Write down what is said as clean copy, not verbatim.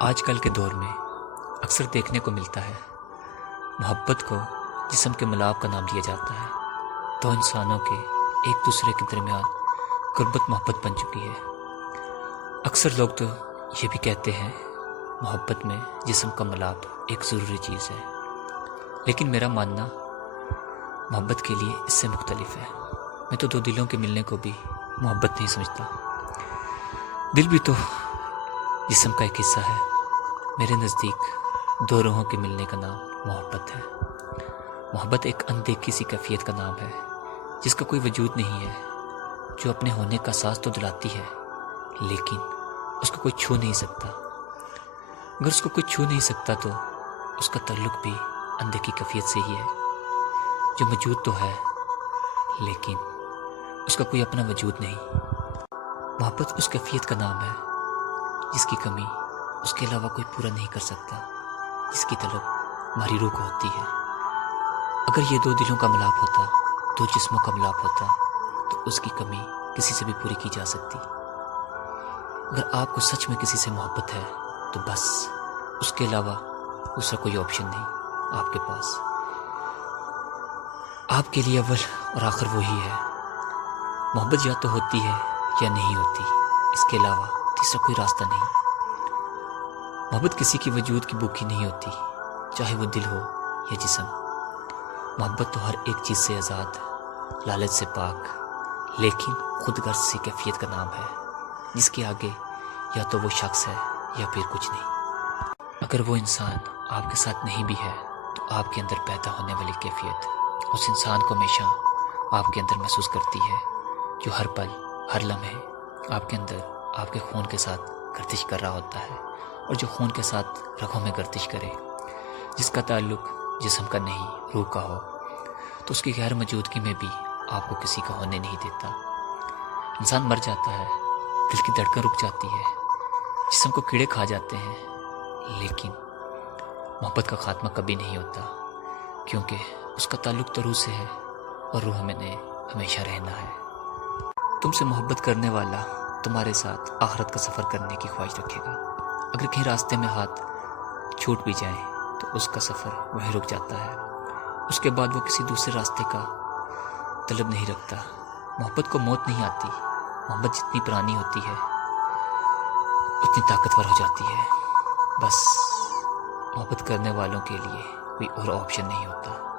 آج کل کے دور میں اکثر دیکھنے کو ملتا ہے محبت کو جسم کے ملاپ کا نام دیا جاتا ہے۔ دو انسانوں کے ایک دوسرے کے درمیان قربت محبت بن چکی ہے۔ اکثر لوگ تو یہ بھی کہتے ہیں محبت میں جسم کا ملاپ ایک ضروری چیز ہے، لیکن میرا ماننا محبت کے لیے اس سے مختلف ہے۔ میں تو دو دلوں کے ملنے کو بھی محبت نہیں سمجھتا۔ دل بھی تو جسم کا ایک حصہ ہے۔ میرے نزدیک دو روحوں کے ملنے کا نام محبت ہے۔ محبت ایک اندیکھی سی کیفیت کا نام ہے جس کا کوئی وجود نہیں ہے، جو اپنے ہونے کا احساس تو دلاتی ہے لیکن اس کو کوئی چھو نہیں سکتا۔ اگر اس کو کوئی چھو نہیں سکتا تو اس کا تعلق بھی اندیکھی کیفیت سے ہی ہے، جو موجود تو ہے لیکن اس کا کوئی اپنا وجود نہیں۔ محبت اس کیفیت کا نام ہے جس کی کمی اس کے علاوہ کوئی پورا نہیں کر سکتا، جس کی طلب ہماری روح کو ہوتی ہے۔ اگر یہ دو دلوں کا ملاپ ہوتا، دو جسموں کا ملاپ ہوتا تو اس کی کمی کسی سے بھی پوری کی جا سکتی۔ اگر آپ کو سچ میں کسی سے محبت ہے تو بس اس کے علاوہ دوسرا کوئی آپشن نہیں آپ کے پاس۔ آپ کے لیے اول اور آخر وہی ہے۔ محبت یا تو ہوتی ہے یا نہیں ہوتی، اس کے علاوہ تیسرا کوئی راستہ نہیں۔ محبت کسی کی وجود کی بھوکی نہیں ہوتی، چاہے وہ دل ہو یا جسم۔ محبت تو ہر ایک چیز سے آزاد، لالچ سے پاک، لیکن خود غرض سی کیفیت کا نام ہے جس کے آگے یا تو وہ شخص ہے یا پھر کچھ نہیں۔ اگر وہ انسان آپ کے ساتھ نہیں بھی ہے تو آپ کے اندر پیدا ہونے والی کیفیت اس انسان کو ہمیشہ آپ کے اندر محسوس کرتی ہے، جو ہر پل ہر لمحے آپ کے اندر آپ کے خون کے ساتھ گردش کر رہا ہوتا ہے، اور جو خون کے ساتھ رگوں میں گردش کرے، جس کا تعلق جسم کا نہیں روح کا ہو، تو اس کی غیر موجودگی میں بھی آپ کو کسی کا ہونے نہیں دیتا۔ انسان مر جاتا ہے، دل کی دھڑکن رک جاتی ہے، جسم کو کیڑے کھا جاتے ہیں، لیکن محبت کا خاتمہ کبھی نہیں ہوتا، کیونکہ اس کا تعلق تو روح سے ہے اور روح میں نے ہمیشہ رہنا ہے۔ تم سے محبت کرنے والا تمہارے ساتھ آخرت کا سفر کرنے کی خواہش رکھے گا۔ اگر کہیں راستے میں ہاتھ چھوٹ بھی جائیں تو اس کا سفر وہیں رک جاتا ہے، اس کے بعد وہ کسی دوسرے راستے کا طلب نہیں رکھتا۔ محبت کو موت نہیں آتی، محبت جتنی پرانی ہوتی ہے اتنی طاقتور ہو جاتی ہے۔ بس محبت کرنے والوں کے لیے کوئی اور آپشن نہیں ہوتا۔